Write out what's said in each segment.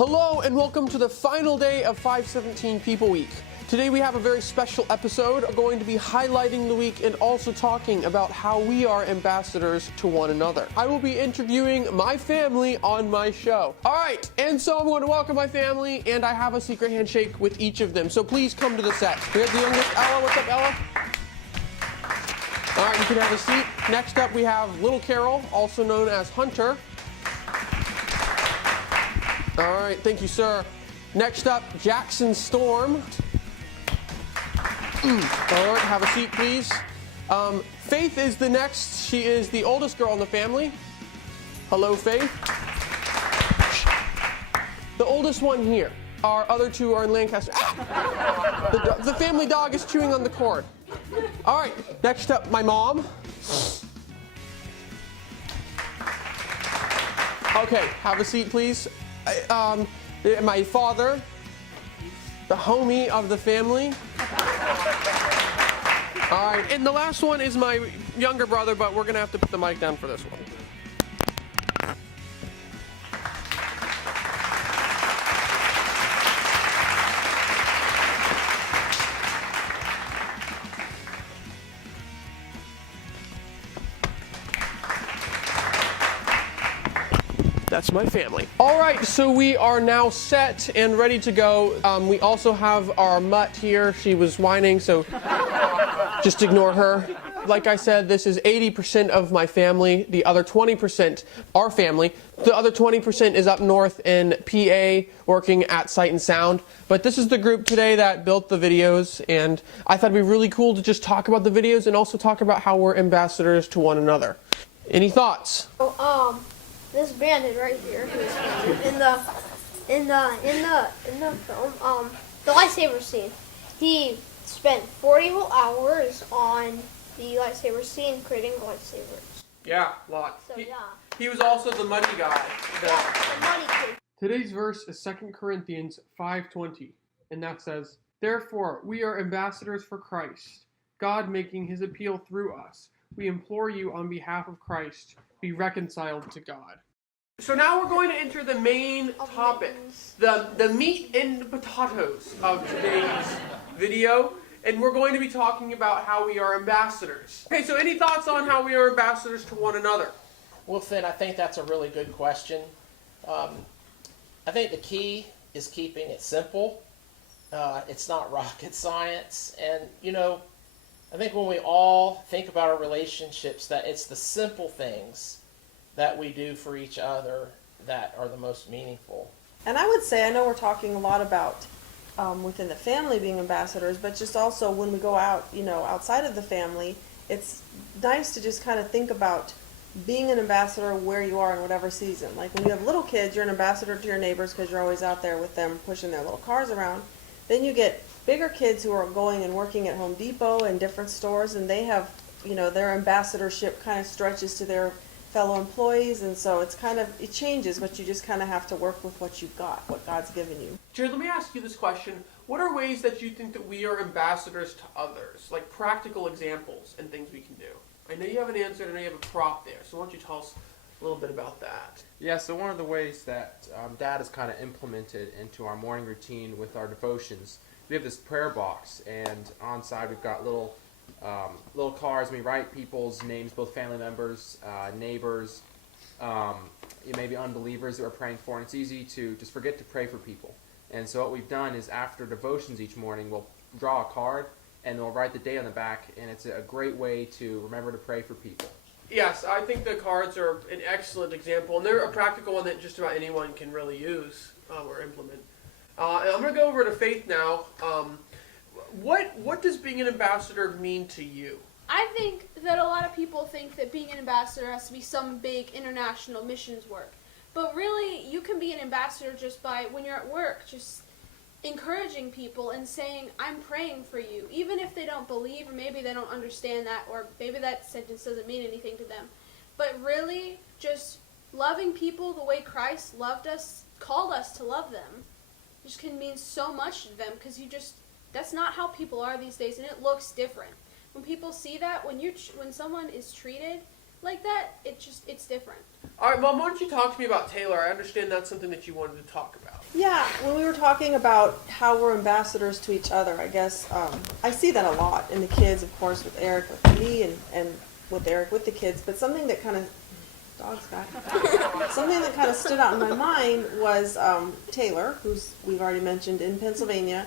Hello and welcome to the final day of 517 People Week. Today we have a very special episode. We're going to be highlighting the week and also talking about how we are ambassadors to one another. I will be interviewing my family on my show. All right, and so I'm going to welcome my family, and I have a secret handshake with each of them. So please come to the set. We have the youngest, Ella. What's up, Ella? All right, you can have a seat. Next up, we have little Carol, also known as Hunter. All right, thank you, sir. Next up, Jackson Storm. All right, have a seat, please. Faith is the next. She is the oldest girl in the family. Hello, Faith. The oldest one here. Our other two are in Lancaster. Ah! The family dog is chewing on the cord. All right, next up, my mom. Okay, have a seat, please. My father, the homie of the family. All right, and the last one is my younger brother, but we're gonna have to put the mic down for this one. That's my family. All right, so we are now set and ready to go. We also have our mutt here. She was whining, so just ignore her. Like I said, this is 80% of my family. The other 20% our family. The other 20% is up north in PA working at Sight and Sound. But this is the group today that built the videos, and I thought it'd be really cool to just talk about the videos and also talk about how we're ambassadors to one another. Any thoughts? This bandit right here, who's in the film, the lightsaber scene. He spent 40 hours on the lightsaber scene, creating lightsabers. Yeah, a lot. So yeah. He was also the money guy. The money kid. Today's verse is 2 Corinthians 5:20, and that says, "Therefore, we are ambassadors for Christ, God making his appeal through us. We implore you on behalf of Christ, be reconciled to God." So now we're going to enter the main topic, the meat and the potatoes of today's video, and we're going to be talking about how we are ambassadors. Okay, so any thoughts on how we are ambassadors to one another? Well, Finn, I think that's a really good question. I think the key is keeping it simple. It's not rocket science. And, I think when we all think about our relationships, that it's the simple things that we do for each other that are the most meaningful. And I would say, I know we're talking a lot about within the family being ambassadors, but just also when we go out, outside of the family, it's nice to just kind of think about being an ambassador where you are in whatever season. Like when you have little kids, you're an ambassador to your neighbors because you're always out there with them pushing their little cars around. Then you get bigger kids who are going and working at Home Depot and different stores, and they have, their ambassadorship kind of stretches to their fellow employees, and so it changes, but you just kind of have to work with what you've got, what God's given you. Jared, let me ask you this question. What are ways that you think that we are ambassadors to others? Like practical examples and things we can do. I know you have an answer, and I know you have a prop there, so why don't you tell us a little bit about that? Yeah, so one of the ways that Dad has kind of implemented into our morning routine with our devotions, we have this prayer box, and on side we've got little cards. We write people's names, both family members, neighbors, maybe unbelievers that we're praying for, and it's easy to just forget to pray for people. And so what we've done is after devotions each morning, we'll draw a card and we'll write the day on the back, and it's a great way to remember to pray for people. Yes, I think the cards are an excellent example, and they're a practical one that just about anyone can really use or implement. And I'm going to go over to Faith now. What does being an ambassador mean to you? I think that a lot of people think that being an ambassador has to be some big international missions work. But really, you can be an ambassador just by, when you're at work, just encouraging people and saying, I'm praying for you. Even if they don't believe, or maybe they don't understand that, or maybe that sentence doesn't mean anything to them. But really, just loving people the way Christ loved us, called us to love them, just can mean so much to them, because that's not how people are these days, and it looks different. When people see that, when someone is treated like that, it's different. All right, Mom, why don't you talk to me about Taylor? I understand that's something that you wanted to talk about. Yeah, when we were talking about how we're ambassadors to each other, I guess I see that a lot in the kids, of course, with Eric, with me, and with Eric, with the kids. But something that kind of something that kind of stood out in my mind was Taylor, who's we've already mentioned in Pennsylvania,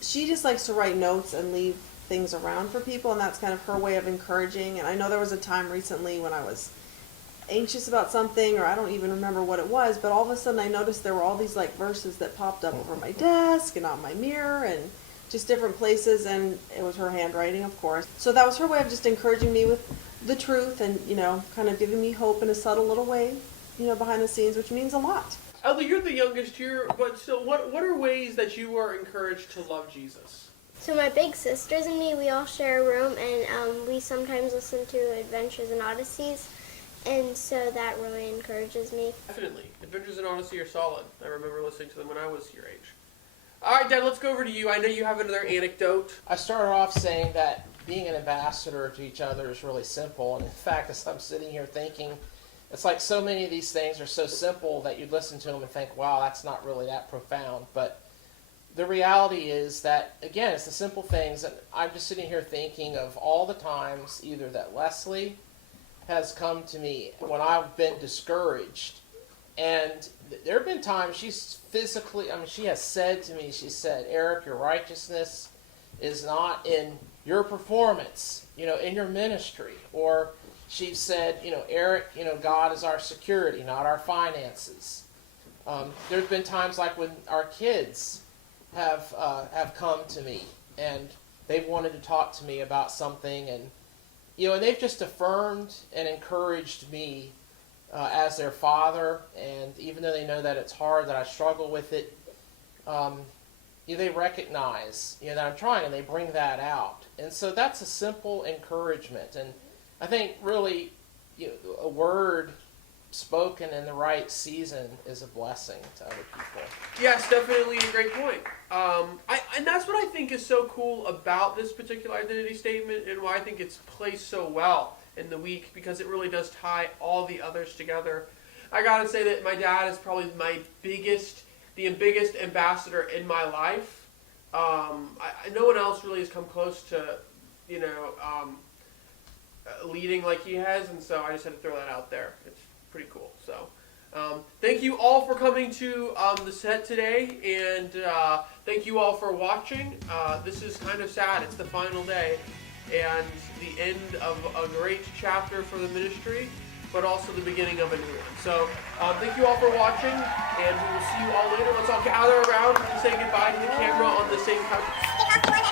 she just likes to write notes and leave things around for people, and that's kind of her way of encouraging. And I know there was a time recently when I was anxious about something, or I don't even remember what it was, but all of a sudden I noticed there were all these like verses that popped up over my desk and on my mirror and just different places, and it was her handwriting, of course. So that was her way of just encouraging me with the truth and, kind of giving me hope in a subtle little way, behind the scenes, which means a lot. Ellie, you're the youngest here, but still, what are ways that you are encouraged to love Jesus? So my big sisters and me, we all share a room, and we sometimes listen to Adventures and Odysseys. And so that really encourages me. Definitely. Adventures in Odyssey are solid. I remember listening to them when I was your age. All right, Dad, let's go over to you. I know you have another anecdote. I started off saying that being an ambassador to each other is really simple. And in fact, as I'm sitting here thinking, it's like so many of these things are so simple that you'd listen to them and think, wow, that's not really that profound. But the reality is that, again, it's the simple things. And I'm just sitting here thinking of all the times either that Leslie has come to me when I've been discouraged. And there have been times she has said to me, she said, Eric, your righteousness is not in your performance, in your ministry. Or she said, Eric, God is our security, not our finances. There's been times like when our kids have come to me and they've wanted to talk to me about something, and and they've just affirmed and encouraged me as their father. And even though they know that it's hard, that I struggle with it, they recognize that I'm trying, and they bring that out. And so that's a simple encouragement. And I think really a word spoken in the right season is a blessing to other people. Yes, definitely a great point. And that's what I think is so cool about this particular identity statement, and why I think it's placed so well in the week, because it really does tie all the others together. I gotta say that my dad is probably the biggest ambassador in my life. No one else really has come close to, leading like he has, and so I just had to throw that out there. It's pretty cool. So, thank you all for coming to the set today, and thank you all for watching. This is kind of sad. It's the final day, and the end of a great chapter for the ministry, but also the beginning of a new one. So, thank you all for watching, and we will see you all later. Let's all gather around and say goodbye to the camera on the same couch.